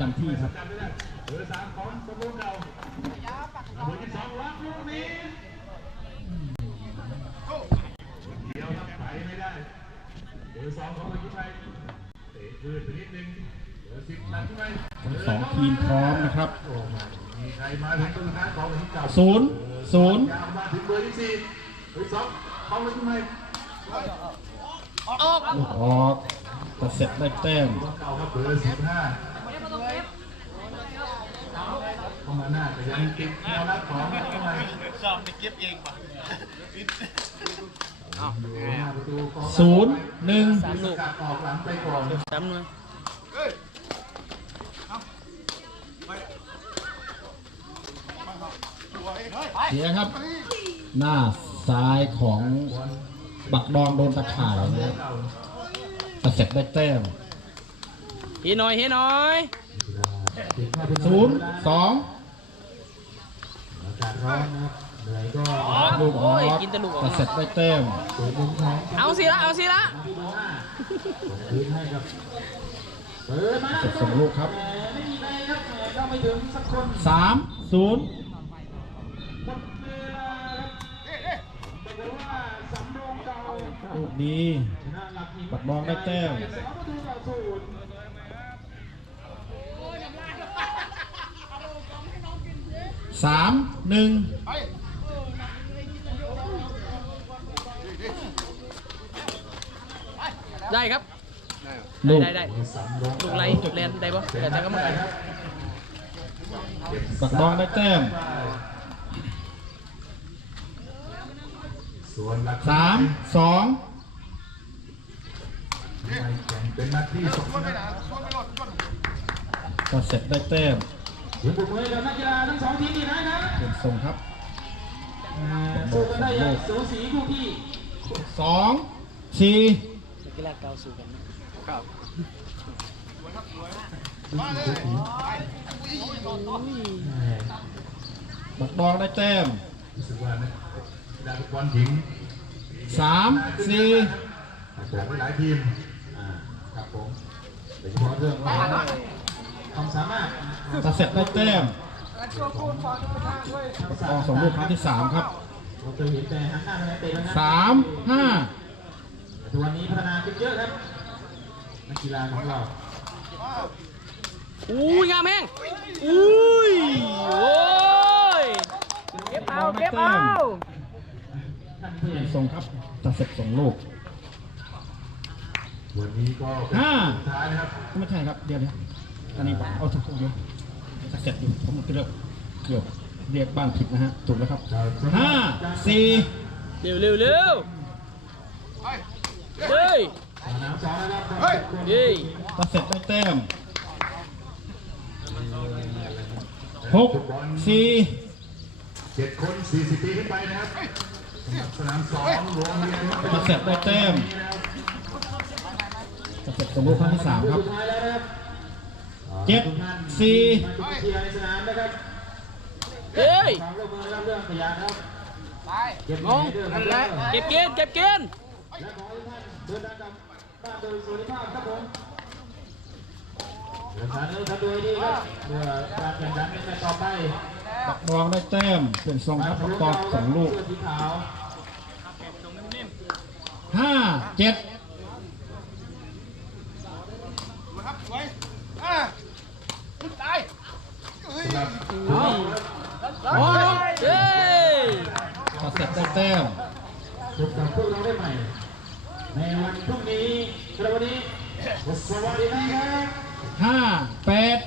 จำที่ครับจำไม่ได้เบอร์สามของสมุนเราเบอร์ที่สองรับลูกนี้เดียวครับไปไม่ได้เบอร์สองของเมื่อกี้ไปเตะคืนไปนิดนึงเบอร์สิบตัดขึ้นไปทั้งสองทีมพร้อมนะครับโอ้มามีใครมาถึงตัวท้ายของเบอร์ที่เก้าศูนย์ศูนย์ยาวมาถึงเบอร์ที่สี่เบอร์สองเขาเลยขึ้นไปลูกออกแต่เสร็จได้แต้มตัวเก่าครับเบอร์สิบห้า เข้ามาหน้าแต่ยังติดแนวรับของเข้ามาชอบไปเก็บเองป่ะหน้าประตูกองศูนย์หนึ่งสกัดออกหลังไปก่อนจำเลยเสียครับ หน้าซ้ายของบักดองโดนตะข่ายนะครับแต่เสร็จได้แต้มฮีน่อยฮีน่อยศูนย์สอง อากาศร้อนนะครับเหนื่อยก็ลูกออกโอ้ยกินแต่ลูกออก แต่เสร็จได้แต้มเปิดมุมของเอาสิละเอาสิละที่โดน่าคืนให้ครับเปิดมาเสร็จส่งลูกครับไม่มีใครครับแหมเข้าไม่ถึงสักคนสามศูนย์หมดเวลาครับปรากฏว่าสำรองเก่าลูกนี้ชนะหลักหินบักดองได้แต้ม สองประตูต่อศูนย์สามหนึ่งได้ครับลูกได้ได้ได้สำรองลูกไรแลนได้ปะแต่แต่ก็ไม่ได้บักดองได้แต้มส่วนหลักสามสองในแข่งเป็นนัดที่สองนะครับก็เสร็จได้แต้มเสี ยงปรบมือให้กับนักกีฬาทั้งสองทีมดีนะครับเป็นส่งครับสู้กันได้อย่างสูสีคู่ขี้สองสี่กีฬาเก่าสู่กันบักดองได้แต้มรู้สึกว่านักกีฬาฟุตบอลหญิงสามสี่ผมไปหลายทีมอ่าครับผมโดยเฉพาะเรื่องของ ความสามารถจะเสร็จได้แต้มกองส่งลูกครั้งที่สามครับเราเคยเห็นแต่หันหน้าไปไหนเตะแล้วนะสามห้าแต่ทุกวันนี้พัฒนาขึ้นเยอะครับนักกีฬาของเราอุ้ยงามแม่งอุ้ยโอ้ยเก็บเอาเก็บเอาท่านผู้ใหญ่ส่งครับจะเสร็จส่งลูกวันนี้ก็เป็นห้าสุดท้ายนะครับไม่ใช่ครับเดี๋ยวเดี๋ยว อันนี้เอาถูกถูกอยู่จะเสร็จอยู่ผมเกือบเกือบเรียกบ้านผิดนะฮะถูกแล้วครับห้าสี่เร็วเร็วเร็วเฮ้ยสนามสองนะครับเฮ้ยเฮ้ยจะเสร็จได้แต้มหกสี่เจ็ดคนสี่สิบปีขึ้นไปนะครับสำหรับสนามสองโรงเรียนจะเสร็จได้แต้มจะเสร็จส่งลูกครั้งที่สามครับ เจ็ดสี่มาจุดเชียร์ในสนามนะครับเฮ้ยความร่วมมือรับเรื่องขยะครับเก็บงเงิงนด้วยคนั่รับนแหละเก็บเกณฑ์เก็บเกณฑ์และขอให้ท่านเดินทางกลับบ้านโดยสวัสดิภาพครับผมรักษาเนื้อทำโดยดีครับเพื่อการแข่งขันในแมตช์ต่อไปปักรองได้แต้มเปลี่ยนทรงครับปักตอกสองลูกเสื้อสีขาวห้าเจ็ด ครับโอ้เฮ้ยจะเสร็จแต้มพบกับพวกเราได้ใหม่ ในวันพรุ่งนี้สำหรับวันนี้สวัสดีครับห้าแปด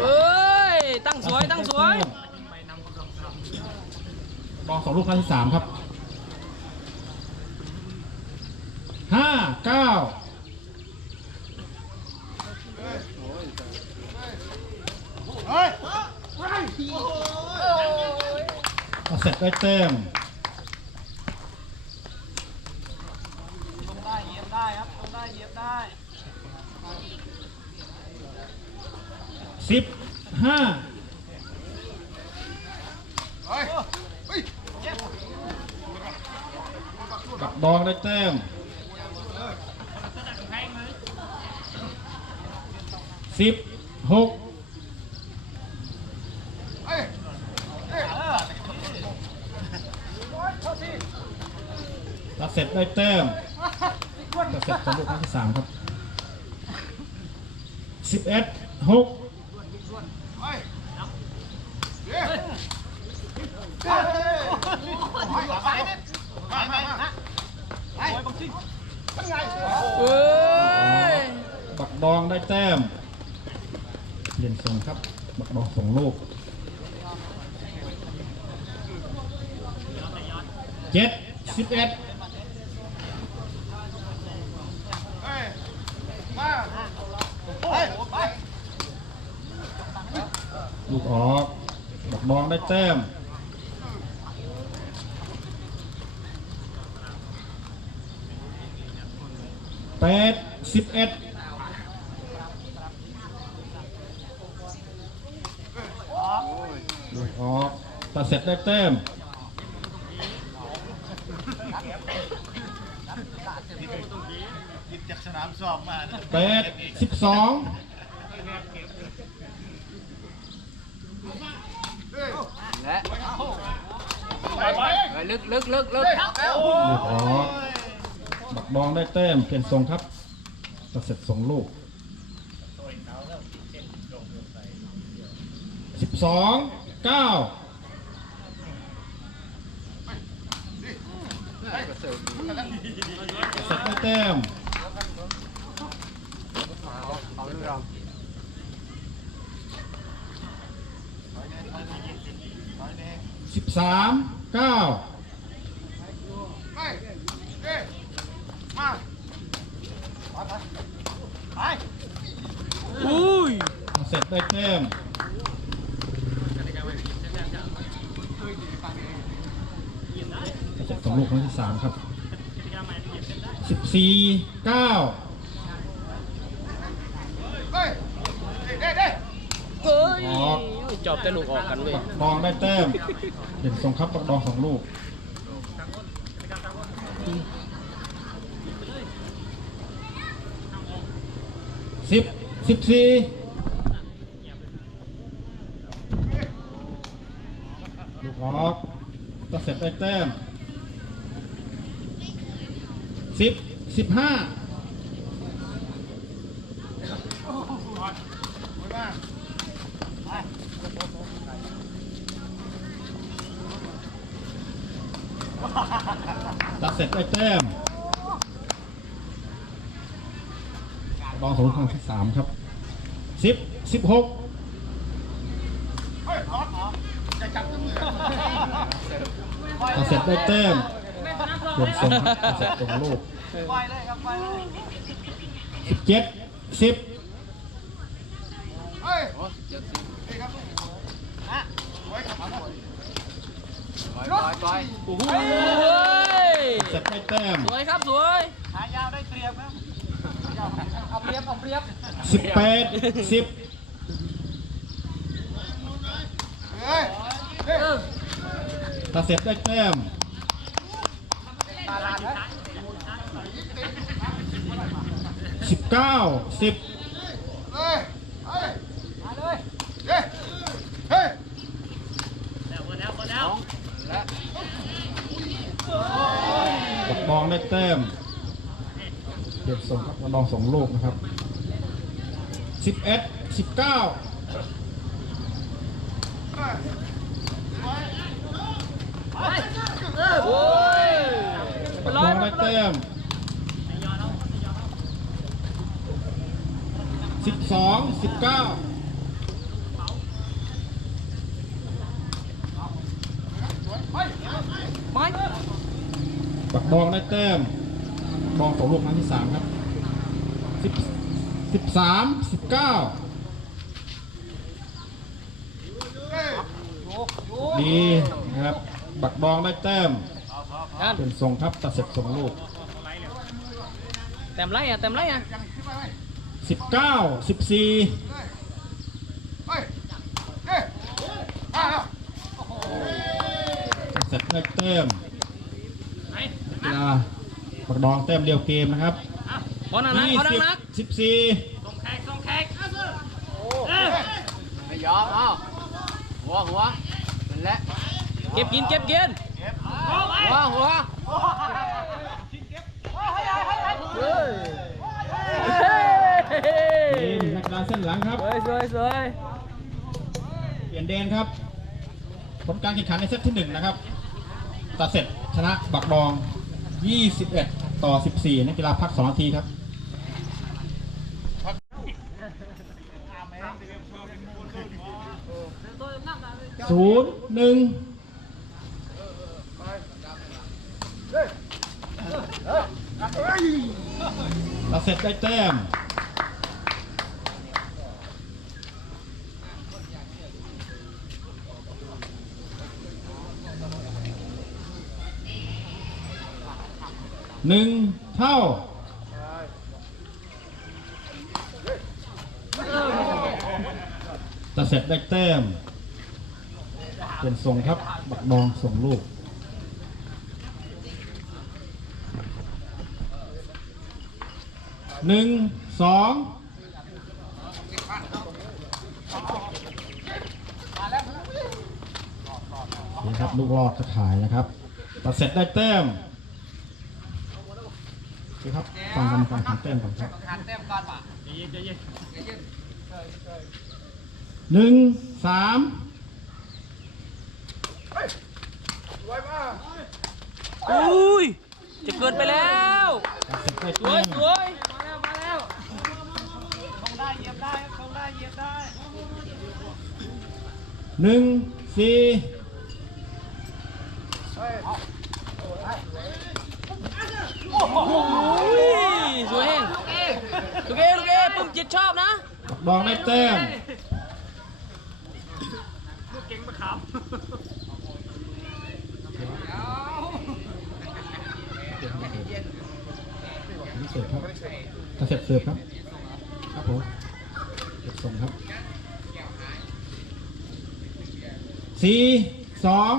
เฮ้ย ตั้งสวย ตั้งสวย บอลสองลูกครั้งที่สามครับห้าเก้าจะเสร็จ ได้แต้มลงได้เหยียบได้ครับต้องได้เหยียบได้สิบห้ากับดองได้แต้มสิบหกตัด เสร็จได้แต้มตัดเสร็จสำลูกครั้งที่สามครับสิบเอ็ดหกเอ้ยบักดองได้แต้มเปลี่ยนส่งครับ บักดองส่งลูกเจ็ดสิบเอ็ดลูกออก บักดองได้แต้มแปดสิบเอ็ดลูกออกตัดเสร็จได้แต้มแปดสิบสอง และเฮ้ยลึกลึกลึกลึกลูกออกบักดองได้แต้มเปลี่ยนทรงครับตัดเสร็จส่งลูกสิบสองเก้าเสร็จได้แต้ม สิบสามเก้าอุ้ยเสร็จได้แต้มเสร็จสองลูกครั้งที่สามครับสิบสี่เก้าเอ้ย จอบแต่ลูกออกกันเว้ยปักดองได้แต้มเด่นทรงครับปักดองสองลูกสิบสิบสี่ลูกออกตัดเสร็จได้แต้มสิบสิบห้า เสร็จได้แต้มดองสองลูกครั้งที่สามครับสิบสิบหกเสร็จได้แต้มเปลี่ยนทรงครับเสร็จตรงลูกสิบเจ็ดสิบโอ้โห เสร็จได้แต้มสวยครับสวยสิบแปดสิบเออตัดเสร็จได้แต้มสิบเก้าสิบ องได้แต้มเก็บส่งครับกระดองส่งลูกนะครับสิบเอ็ดสิบเก้าโอ้ยปักดองได้แต้มสิบสองสิบเก้าไม้ ปักดองได้แต้มดองของลูกครั้งที่สามครับสิบสิบสามสิบเก้าดีนะครับบักดองได้แต้มกันเป็นทรงครับตัดเสร็จส่งลูกเต็มไรอะเต็มไรอะสิบเก้าสิบสี่ตัดเสร็จได้แต้ม กีฬาบักดองแต้มเดียวเกมนะครับบอลหนักนักยี่บอลหนัสิกบนักสิบสี่ไม่ยอมเอาหัวหัวนั่นแหละเก็บกินเก็บกินหัวหัวเฮ้ยทีมนักกีฬาเส้นหลังครับสวยสวยสวยเปลี่ยนเดนครับ ผลการแข่งขันในเซตที่หนึ่งนะครับตัดเสร็จชนะบักดอง 21 ต่อ 14นักกีฬาพัก2นาทีครับศูนย์หนึ่งเราเสร็จได้แต้ม หนึ่งเท่าตัดเสร็จได้แต้ม เป็นส่งครับ บักดองส่งลูกหนึ่งสองนี่ครับ ลูกรอดจะขายนะครับตัดเสร็จได้แต้ม นี่ครับฟังกรรมการขันแต้มก่อนครับขันเต็มก่อนป่ะหนึ่งสามอุ้ย จะเกินไปแล้วตัดสินได้สวแต้ยมสวยหนึ่งสี่ สวยเองลูกเอลูกเอปุ่มจิตชอบนะบักดองได้แต้มนี่เสิร์ฟครับตัดเสร็จเสิร์ฟครับ ครับผมเก็บส่งครับสี่สอง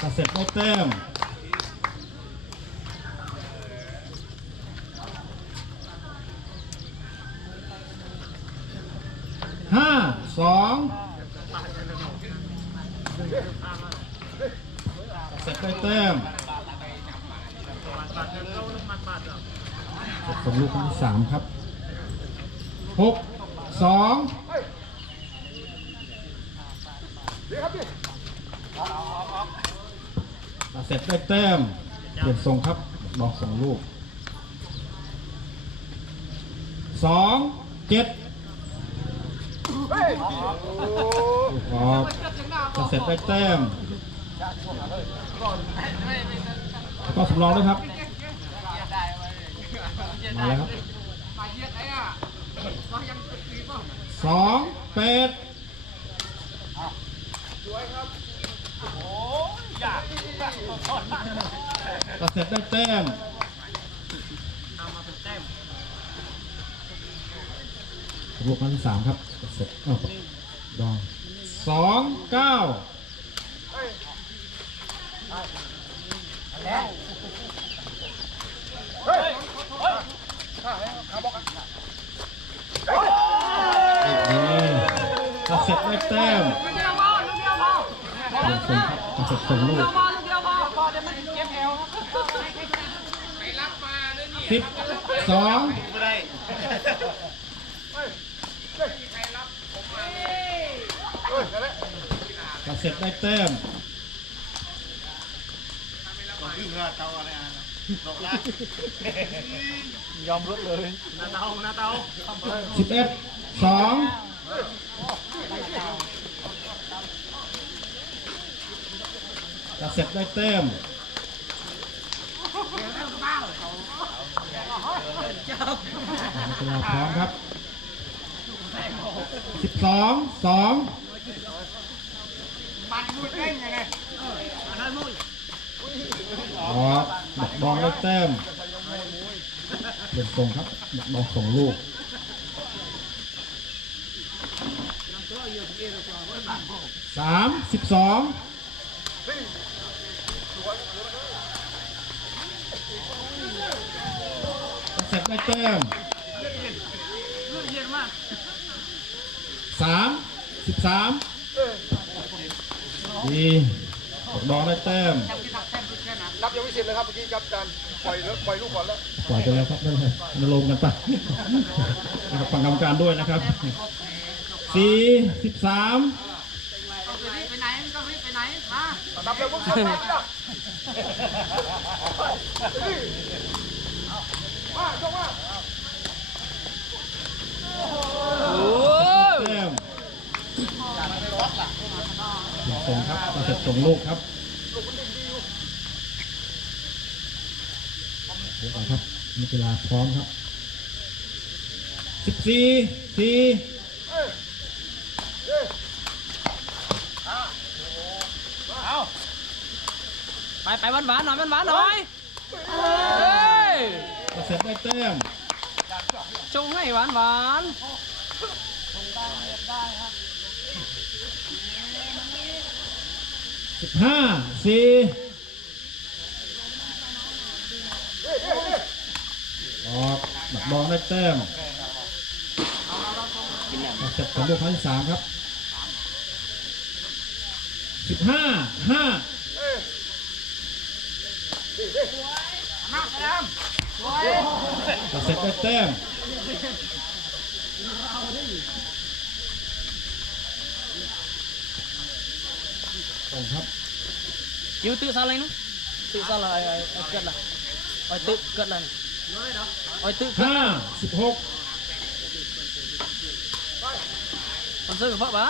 ตัดเสร็จได้แต้ม ห้าสองเสร็จได้แต้มส่งลูกคนที่สามครับหกสองเสร็จได้แต้มเปลี่ยนทรงครับลองส่งลูกสองเจ็ด ออกตัดเสร็จได้แต้มแล้วก็สำรองด้วยครับ มาแล้วครับสองแปดตัดเสร็จได้แต้ม ลูกครั้งที่สามครับเสร็จเอ้าดองสองเก้านี่ตัดเสร็จได้แต้มตัดเสร็จตัดเสร็จส่งลูกสิบสองตัด เสร็จได้แต้มสิบเอ็ดสองตัดเสร็จได้แต้มนักกีฬาพร้อมครับสิบสองสอง ออดักบอลได้แต้มเปลี่ยนทรงครับดักบอลส่งลูกสามสิบสองเสร็จได้แต้มสามสิบสาม ดีบักดองได้แต้มนับยังไม่เสร็จเลยครับเมื่อกี้ครับอาจารย์ปล่อยแล้วปล่อยลูกก่อนแล้วปล่อยไปแล้วครับนั่นเลยมาลงกันไปนะครับฟังกรรมการด้วยนะครับสี่สิบสามไปไหนต้องรีบไปไหนมานับแล้วมึงทำไมไม่ได้มาจงมา โอ้ย แต้มส่งครับมาเสร็จส่งลูกครับเดี๋ยวก่อนครับมีเวลาพร้อมครับสิบสี่สี่ไปไปหวานหวานๆหน่อยหวานหวานๆหน่อยเฮ้ยมาเสร็จได้แต้มจงให้หวานหวาน สิบ ห้าสี่ออกหนักบอลได้แต้มมาเสร็จของลูกครั้งที่สามครับสิบห้าห้าเสร็จได้แต้มส่งครับ yêu tự sao lên nó tự sao là ai ai ai cất là ai tự cất là ai tự cất ห้าสิบหก còn sơ của vợ bá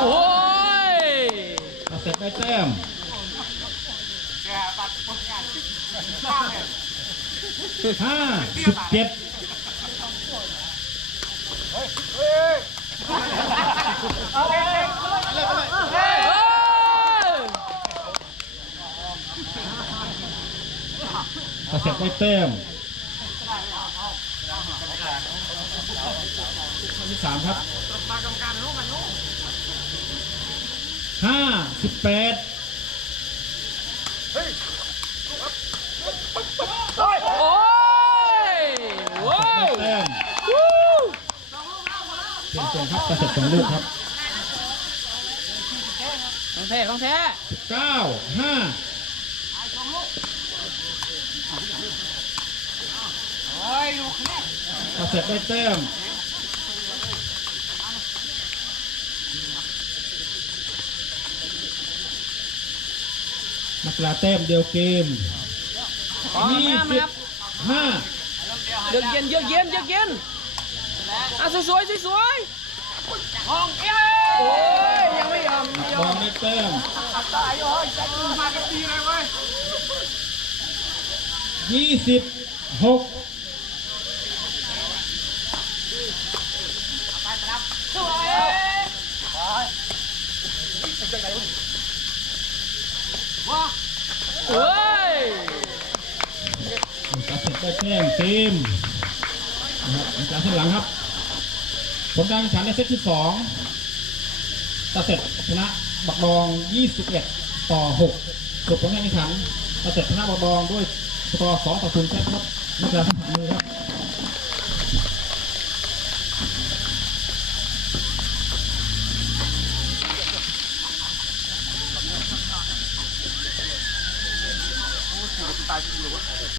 โอ้ยมาเสร็จได้แต้ม ห้าสิบเจ็ดเฮ้ยมาเสร็จได้แต้มที่สามครับห้าสิบแปด โอ้ยว้าว แต้ม วู้ เปลี่ยนส่ง ครับมาเสร็จสองลูกครับของแท้ของแท้เก้าห้ามาเสร็จได้แต้มนักกีฬาแต้มเดียวเกมขอยี่แม่สิแม่บห้าเยือกเย็นเยือกเย็นเยือกเย็นอะสวยสวยสวย สวยๆโอ้ยยังไม่ยอมบอลได้แต้มยี่สิบหกเฮ้ยการเสร็จได้แต้มทีมนะครับในการเส้นหลังครับ ผลการแข่งขันในเซตที่สองตะเสร็จชนะบักดอง 21 ต่อ 6จบผลการแข่งขันตะเสร็จชนะบักดองด้วยสกอร์2ต่อ0เซตครับนักกีฬา